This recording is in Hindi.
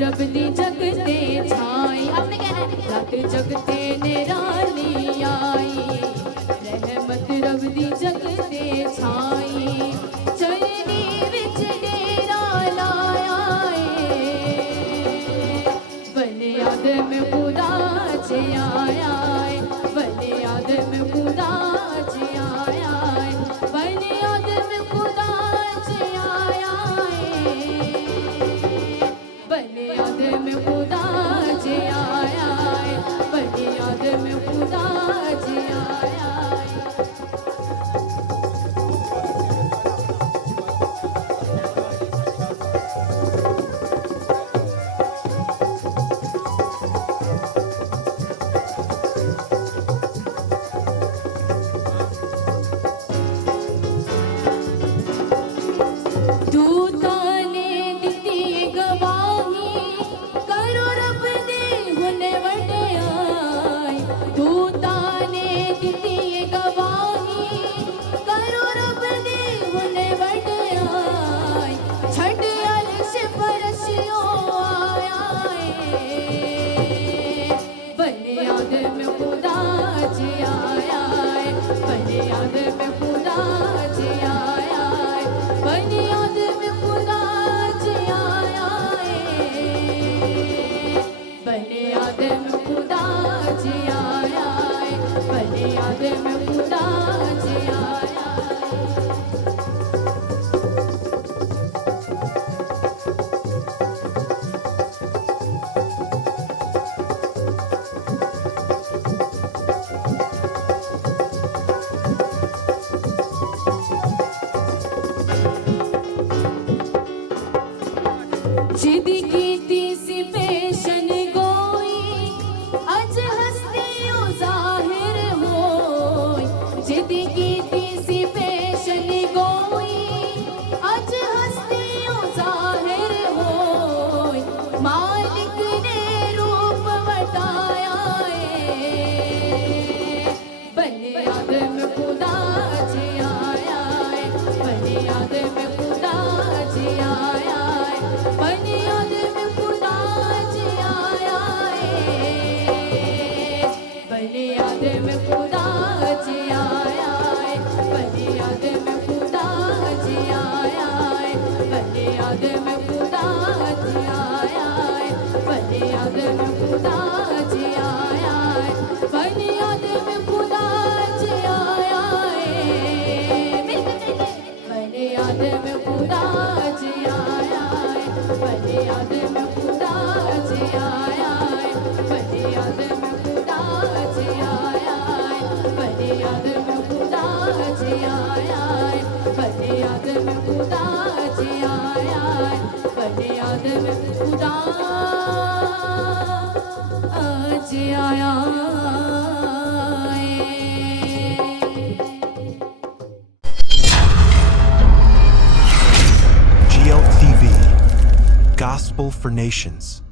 रब दी जगते छाई, आपने कहना है रात जगते निराली आई, रहमत रब दी जगते छाई, चरनी विच डेरा लाया बने आदम खुदा च आया, बने आदम खुदा च आया, बने आदम खुदा च आया, बने आदम खुदा च आया, बने आदम खुदा च आया। GLTV, Gospel for Nations.